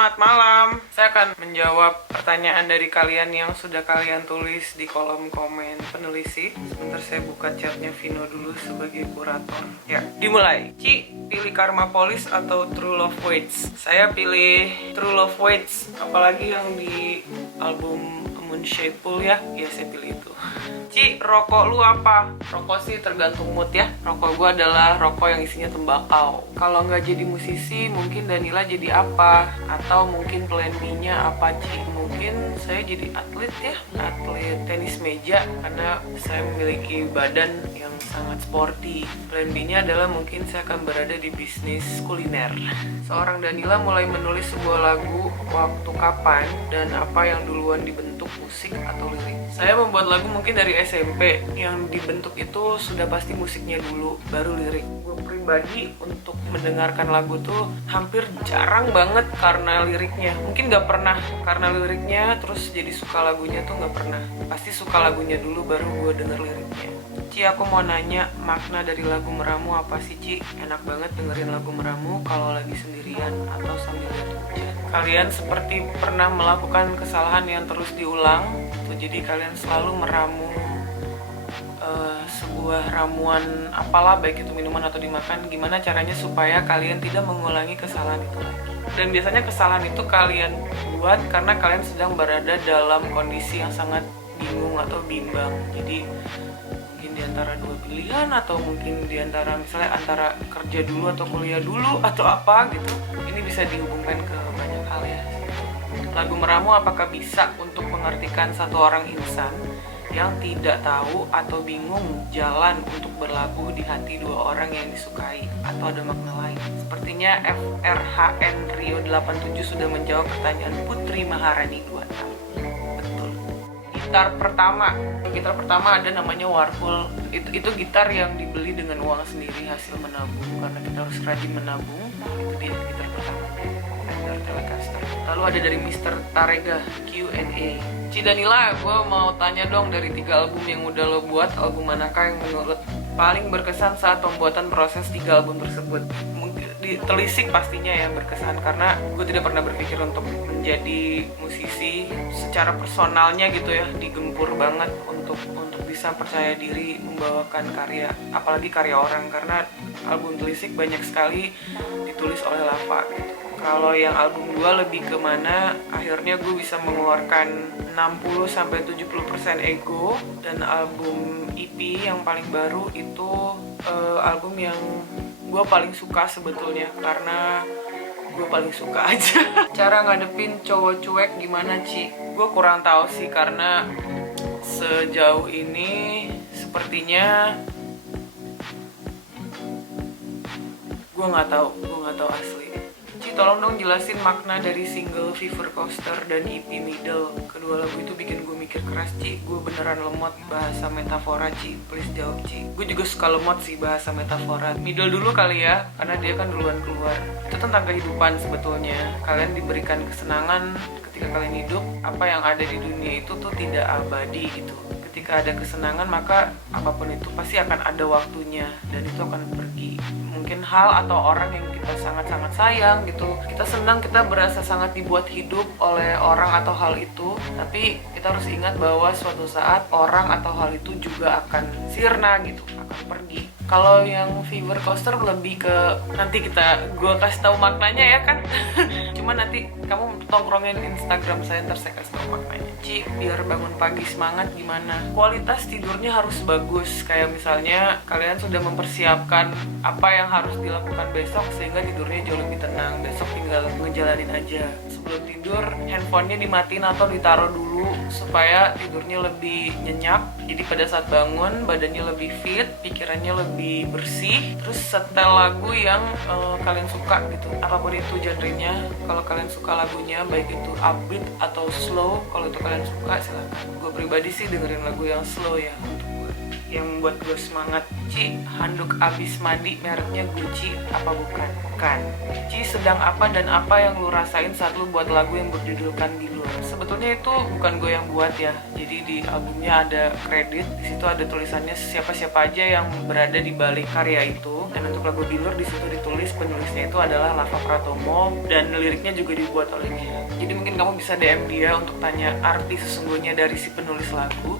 Selamat malam. Saya akan menjawab pertanyaan dari kalian yang sudah kalian tulis di kolom komen penelisi. Sebentar saya buka chatnya Vino dulu sebagai kurator. Ya, dimulai. Ci, pilih Karma Police atau True Love Waits? Saya pilih True Love Waits, apalagi yang di album Moon Shaped Pool ya. Ya, saya pilih itu. Ci, rokok lu apa? Rokok sih tergantung mood ya. Rokok gue adalah rokok yang isinya tembakau. Kalau nggak jadi musisi, mungkin Danila jadi apa? Atau mungkin plan B-nya apa, Ci? Mungkin saya jadi atlet ya, atlet tenis meja, karena saya memiliki badan yang sangat sporty. Plan B-nya adalah mungkin saya akan berada di bisnis kuliner. Seorang Danila mulai menulis sebuah lagu waktu kapan dan apa yang duluan dibentuk, musik atau lirik? Saya membuat lagu mungkin dari SMP, yang dibentuk itu sudah pasti musiknya dulu, baru lirik. Gue pribadi untuk mendengarkan lagu tuh hampir jarang banget karena liriknya. Mungkin gak pernah karena liriknya terus jadi suka lagunya tuh gak pernah. Pasti suka lagunya dulu baru gue denger liriknya. Ci, aku mau nanya, makna dari lagu Meramu apa sih, Ci? Enak banget dengerin lagu Meramu kalau lagi sendirian atau sambil lihat hujan. Kalian seperti pernah melakukan kesalahan yang terus diulang, jadi kalian selalu meramu sebuah ramuan apalah, baik itu minuman atau dimakan. Gimana caranya supaya kalian tidak mengulangi kesalahan itu lagi? Dan biasanya kesalahan itu kalian buat karena kalian sedang berada dalam kondisi yang sangat bingung atau bimbang. Jadi mungkin di antara dua pilihan, atau mungkin di antara misalnya antara kerja dulu atau kuliah dulu atau apa gitu. Ini bisa dihubungkan ke banyak hal ya. Lagu Meramu apakah bisa untuk mengartikan satu orang insan yang tidak tahu atau bingung jalan untuk berlabuh di hati dua orang yang disukai, atau ada makna lain? Sepertinya FRHN Rio 87 sudah menjawab pertanyaan Putri Maharani 2 tahun. Betul. Gitar pertama ada namanya Warhol. Itu gitar yang dibeli dengan uang sendiri hasil menabung, karena kita harus rajin menabung. Itu dia gitar pertama, Fender Telecaster. Lalu ada dari Mr. Tarega Q&A. Ci Danila, gue mau tanya dong, dari 3 album yang udah lo buat, album manakah yang menurut paling berkesan saat pembuatan proses 3 album tersebut? Telisik pastinya ya berkesan, karena gue tidak pernah berpikir untuk menjadi musisi secara personalnya gitu ya, digempur banget untuk bisa percaya diri membawakan karya, apalagi karya orang, karena album Telisik banyak sekali ditulis oleh Lava gitu. Kalau yang album 2 lebih kemana, akhirnya gue bisa mengeluarkan 60-70% ego. Dan album EP yang paling baru itu album yang gue paling suka sebetulnya, karena gue paling suka aja. Cara ngadepin cowok cuek gimana, Ci? Gue kurang tahu sih, karena sejauh ini sepertinya gue nggak tahu asli. Ci, tolong dong jelasin makna dari single Fever Coaster dan EP Middle. Kedua lagu itu bikin gue mikir keras, Ci. Gue beneran lemot bahasa metafora, Ci. Please jawab, Ci. Gue juga suka lemot sih bahasa metafora. Middle dulu kali ya, karena dia kan duluan keluar. Itu tentang kehidupan sebetulnya. Kalian diberikan kesenangan ketika kalian hidup. Apa yang ada di dunia itu tuh tidak abadi gitu. Ketika ada kesenangan, maka apapun itu pasti akan ada waktunya, dan itu akan pergi. Mungkin hal atau orang yang kita sangat-sangat sayang gitu, kita senang, kita berasa sangat dibuat hidup oleh orang atau hal itu, tapi kita harus ingat bahwa suatu saat orang atau hal itu juga akan sirna gitu, akan pergi. Kalau yang Fever Coaster lebih ke nanti gue kasih tahu maknanya ya kan. Cuma nanti kamu tongkrongin Instagram saya, ntar saya kasih tahu maknanya. Ci, biar bangun pagi semangat gimana? Kualitas tidurnya harus bagus. Kayak misalnya kalian sudah mempersiapkan apa yang harus dilakukan besok sehingga tidurnya jauh lebih tenang. Besok tinggal ngejalanin aja. Sebelum tidur handphonenya dimatiin atau ditaruh dulu supaya tidurnya lebih nyenyak. Jadi pada saat bangun badannya lebih fit, pikirannya lebih bersih. Terus setel lagu yang kalian suka gitu, apapun itu genrenya. Kalau kalian suka lagunya, baik itu upbeat atau slow, kalau itu kalian suka silakan. Gue pribadi sih dengerin lagu yang slow ya, untuk gue, yang buat gue semangat. Ci, handuk abis mandi mereknya Gucci apa bukan? Bukan. Ci, sedang apa dan apa yang lu rasain saat lu buat lagu yang berjudulkan Di Luar? Sebetulnya itu bukan gue yang buat ya. Jadi di albumnya ada kredit, di situ ada tulisannya siapa-siapa aja yang berada di balik karya itu. Dan untuk lagu Bilur di situ ditulis penulisnya itu adalah Lava Pratomo dan liriknya juga dibuat oleh dia. Jadi mungkin kamu bisa DM dia untuk tanya arti sesungguhnya dari si penulis lagu.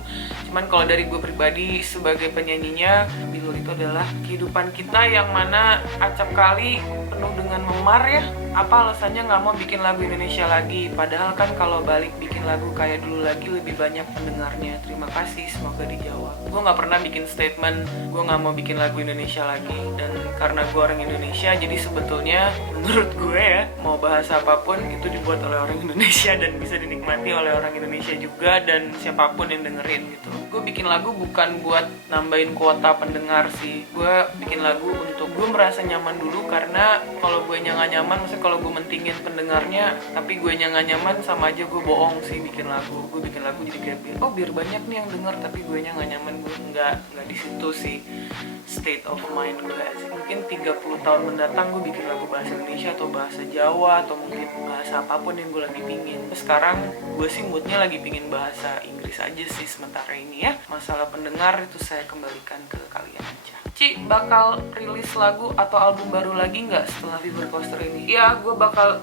Cuman kalau dari gue pribadi sebagai penyanyinya, Bilur itu adalah kehidupan kita yang mana acap kali penuh dengan memar ya. Apa alasannya nggak mau bikin lagu Indonesia lagi? Padahal kan kalau balik bikin lagu kayak dulu lagi lebih banyak pendengarnya. Terima kasih, semoga dijawab. Gue nggak pernah bikin statement gue nggak mau bikin lagu Indonesia lagi. Dan karena gue orang Indonesia, jadi sebetulnya menurut gue ya, mau bahasa apapun itu dibuat oleh orang Indonesia dan bisa dinikmati oleh orang Indonesia juga dan siapapun yang dengerin gitu. Gue bikin lagu bukan buat nambahin kuota pendengar sih. Gue bikin lagu untuk gue merasa nyaman dulu, karena kalau gue nggak nyaman, maksudnya kalau gue mentingin pendengarnya tapi gue nggak nyaman, sama aja gue bohong sih bikin lagu. Gue bikin lagu jadi kayak biar banyak nih yang denger tapi gue nggak nyaman. Gue nggak di situ sih state of mind gue sih. Mungkin 30 tahun mendatang gue bikin lagu bahasa Indonesia atau bahasa Jawa atau mungkin bahasa apapun yang gue lagi pingin. Sekarang gue sih moodnya lagi pingin bahasa Inggris aja sih sementara ini ya. Masalah pendengar itu saya kembalikan ke kalian aja. Ci, bakal rilis lagu atau album baru lagi nggak setelah Fever Coaster ini? Ya, gue bakal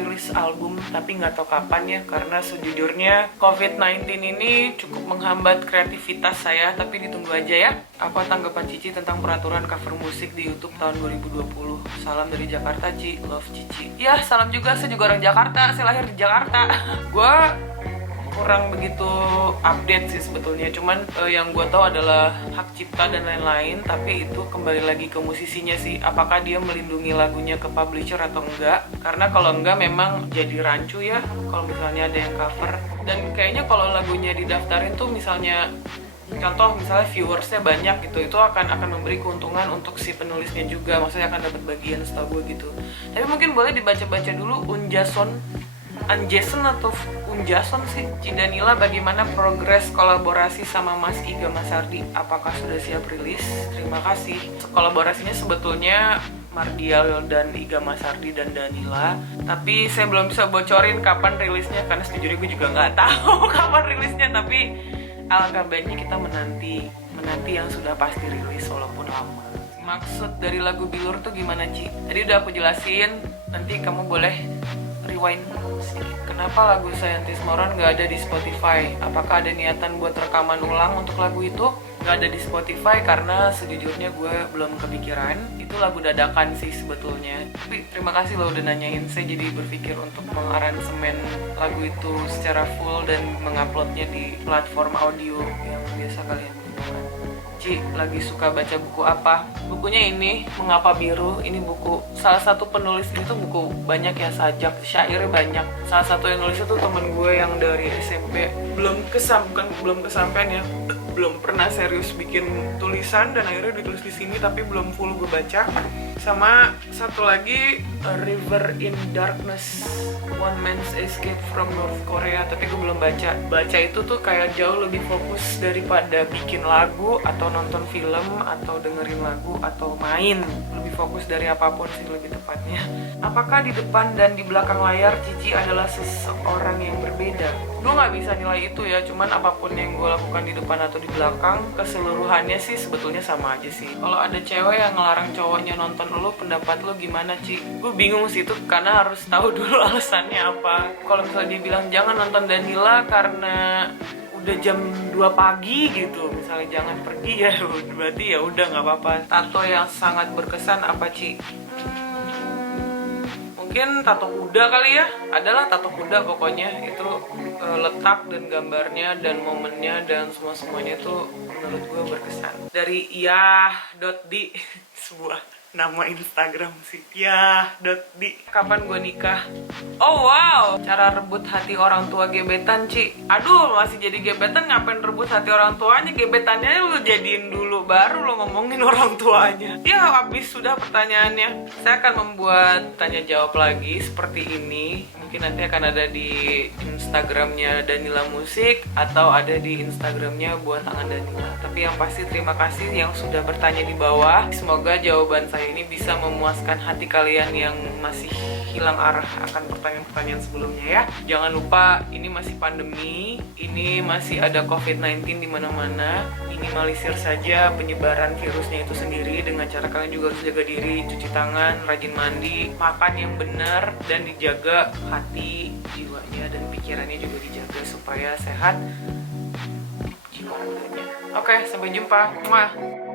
rilis album, tapi nggak tahu kapan ya, karena sejujurnya COVID-19 ini cukup menghambat kreativitas saya, tapi ditunggu aja ya. Apa tanggapan Cici tentang peraturan cover musik di YouTube tahun 2020? Salam dari Jakarta, Ci. Love Cici. Ya, salam juga, saya juga orang Jakarta, saya lahir di Jakarta. Gue kurang begitu update sih sebetulnya, cuman yang gue tahu adalah hak cipta dan lain-lain, tapi itu kembali lagi ke musisinya sih, apakah dia melindungi lagunya ke publisher atau enggak. Karena kalau enggak memang jadi rancu ya kalau misalnya ada yang cover. Dan kayaknya kalau lagunya didaftarin tuh misalnya contoh misalnya viewersnya banyak gitu, itu akan memberi keuntungan untuk si penulisnya juga, maksudnya akan dapat bagian setahu gue gitu. Tapi mungkin boleh dibaca-baca dulu Anjason atau Unjason sih. Cidanila, bagaimana progres kolaborasi sama Mas Iga Masardi? Apakah sudah siap rilis? Terima kasih. Kolaborasinya sebetulnya Mardial dan Iga Masardi dan Danila, tapi saya belum bisa bocorin kapan rilisnya karena sejujurnya gue juga nggak tahu kapan rilisnya. Tapi alangkah baiknya kita menanti yang sudah pasti rilis walaupun lama. Maksud dari lagu Bilur tuh gimana, Ci? Tadi udah aku jelasin, nanti kamu boleh rewind sedikit. Kenapa lagu Scientist Moron gak ada di Spotify? Apakah ada niatan buat rekaman ulang untuk lagu itu? Gak ada di Spotify karena sejujurnya gue belum kepikiran. Itu lagu dadakan sih sebetulnya. Tapi terima kasih lo udah nanyain. Saya jadi berpikir untuk mengaransemen lagu itu secara full dan menguploadnya di platform audio yang biasa kalian gunakan. Ci, lagi suka baca buku apa? Bukunya ini, Mengapa Biru. Ini buku, salah satu penulis ini tuh buku banyak ya, sajak, syairnya banyak. Salah satu yang nulis itu temen gue yang dari SMP. Belum kesampean ya, belum pernah serius bikin tulisan dan akhirnya ditulis di sini, tapi belum full gue baca. Sama satu lagi, A River in Darkness, One Man's Escape from North Korea, tapi gue belum baca. Baca itu tuh kayak jauh lebih fokus daripada bikin lagu atau nonton film atau dengerin lagu atau main. Lebih fokus dari apapun sih lebih tepatnya. Apakah di depan dan di belakang layar Cici adalah seseorang yang berbeda? Gue gak bisa nilai itu ya, cuman apapun yang gue lakukan di depan atau di belakang, keseluruhannya sih sebetulnya sama aja sih. Kalau ada cewek yang ngelarang cowoknya nonton lo, pendapat lo gimana, Ci? Gue bingung sih itu karena harus tahu dulu alasannya apa. Kalau misalnya dia bilang jangan nonton Danila karena udah jam 2 pagi gitu, misalnya jangan pergi, ya berarti ya udah nggak apa-apa. Tato yang sangat berkesan apa, Ci? Mungkin tato kuda kali ya, adalah tato kuda pokoknya. Itu letak dan gambarnya dan momennya dan semuanya itu menurut gue berkesan. Dari yah.di sebuah nama Instagram sih, yah.di. Kapan gue nikah? Oh wow, cara rebut hati orang tua gebetan, Ci. Aduh, masih jadi gebetan ngapain rebut hati orang tuanya? Gebetannya lu jadiin dulu baru lo ngomongin orang tuanya. Ya, habis sudah pertanyaannya. Saya akan membuat tanya jawab lagi seperti ini. Mungkin nanti akan ada di Instagramnya Danila Musik atau ada di Instagramnya Buah Tangan Danila. Tapi yang pasti terima kasih yang sudah bertanya di bawah. Semoga jawaban saya saya ini bisa memuaskan hati kalian yang masih hilang arah akan pertanyaan-pertanyaan sebelumnya ya. Jangan lupa ini masih pandemi, ini masih ada COVID-19 di mana-mana. Minimalisir saja penyebaran virusnya itu sendiri dengan cara kalian juga harus jaga diri, cuci tangan, rajin mandi, makan yang benar, dan dijaga hati, jiwanya, dan pikirannya juga dijaga supaya sehat jiwa raganya. Oke, sampai jumpa. Muah.